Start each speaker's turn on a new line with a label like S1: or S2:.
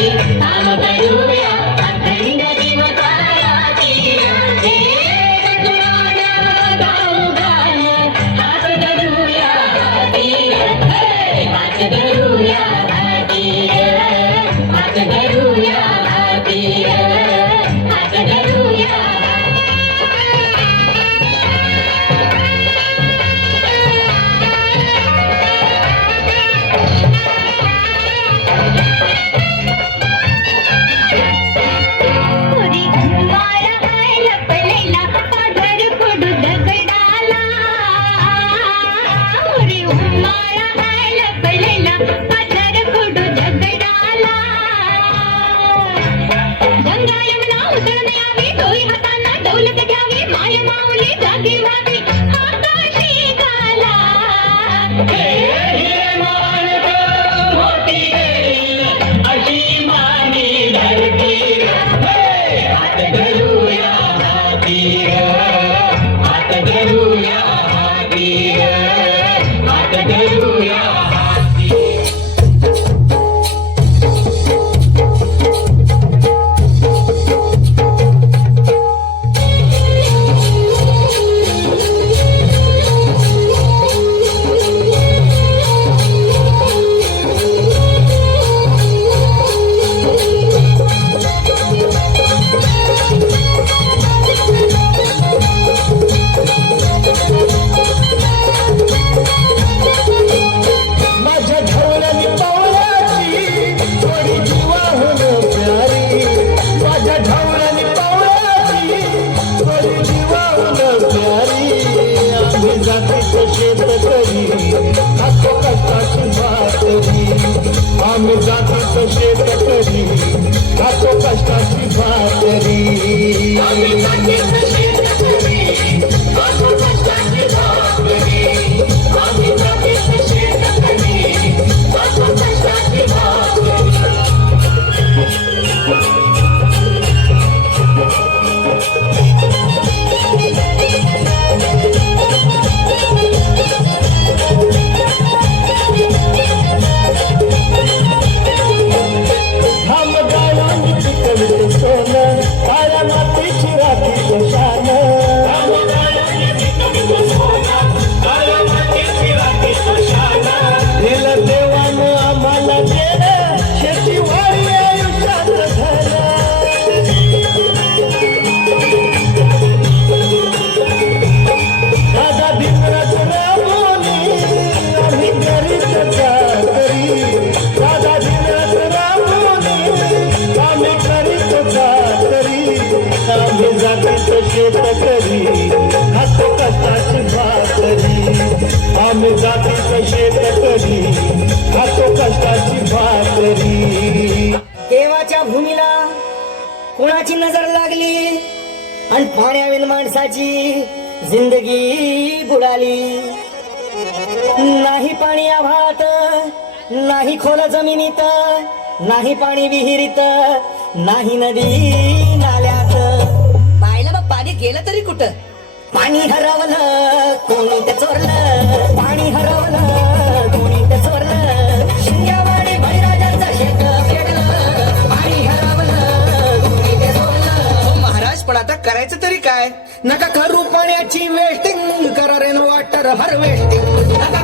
S1: I'm a bad Hey! आम्ही जातीचं शेतकरी खातो शेतकरी खातो कष्टाची भाकरी
S2: आम्ही जातीचं शेतकरी खातो कष्टाची भाकरी
S3: देवाच्या भूमीला कोणाची नजर लागली? आणि पाण्याविन माणसाची जिंदगी बुडाली. नाही पाणी आभाळात नाही खोल जमिनीत नाही पाणी विहिरीत नाही नदी गेलं तरी कुठं? पाणी हरवलं कोणी ते चोरलं. पाणी हरवलं कोणी ते चोरलं. शिंग्यावाडी शेत पाणी हरवलं कोणी ते चोरलं. महाराज पण आता करायचं तरी काय? नका करू पाण्याची वेस्टिंग करा रेनो वॉटर हार्वेस्टिंग नका